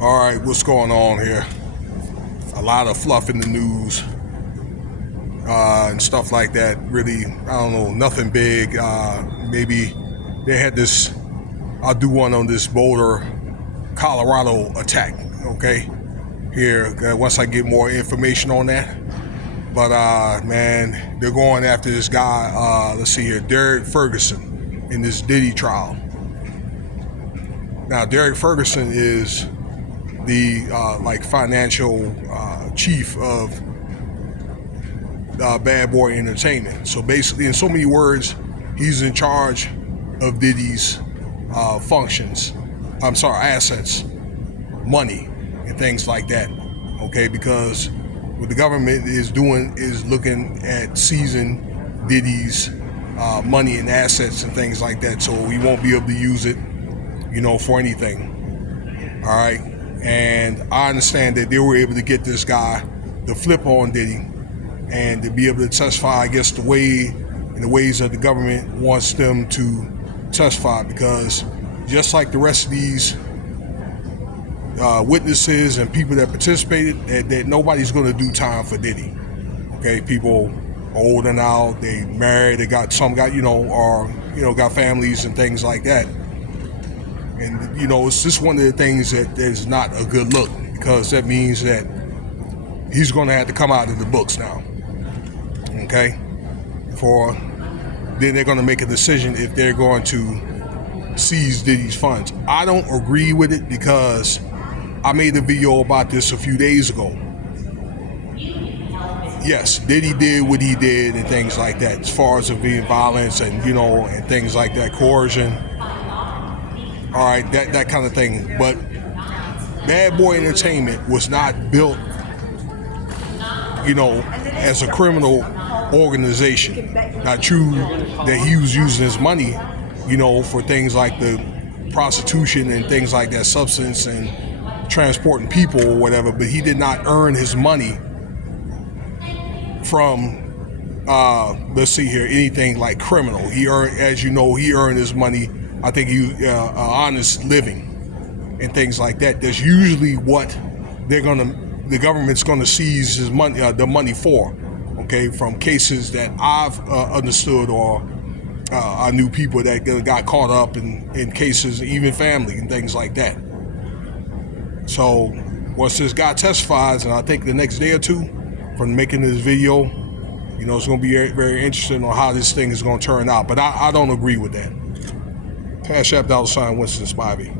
All right, what's going on here? A lot of fluff in the news and stuff like that. Really, I don't know, nothing big. Maybe they had this, I'll do one on this Boulder, Colorado attack, okay? Here, once I get more information on that. But, man, they're going after this guy, let's see here, Derek Ferguson in this Diddy trial. Now, Derek Ferguson is the financial chief of Bad Boy Entertainment. So basically, in so many words, he's in charge of Diddy's assets, money, and things like that. Okay, because what the government is doing is looking at seizing Diddy's money and assets and things like that, so he won't be able to use it, for anything. All right. And I understand that they were able to get this guy to flip on Diddy and to be able to testify, I guess, the ways that the government wants them to testify, because just like the rest of these witnesses and people that participated, that nobody's going to do time for Diddy. Okay, people are older now, they married, they got got families and things like that. And, it's just one of the things that is not a good look, because that means that he's going to have to come out of the books now. Okay? Then they're going to make a decision if they're going to seize Diddy's funds. I don't agree with it, because I made a video about this a few days ago. Yes, Diddy did what he did and things like that, as far as it being violence and, and things like that, coercion. All right, that kind of thing. But Bad Boy Entertainment was not built, as a criminal organization. Not true that he was using his money, for things like the prostitution and things like that, substance and transporting people or whatever, but he did not earn his money from, let's see here, anything like criminal. He earned, as you know, he earned his money, I think honest living and things like that. That's usually what the government's gonna seize his money, the money for. Okay, from cases that I've understood, or I knew people that got caught up in cases, even family and things like that. So once this guy testifies, and I think the next day or two from making this video, it's gonna be very, very interesting on how this thing is gonna turn out. But I don't agree with that. Cash App $Winston Spivey.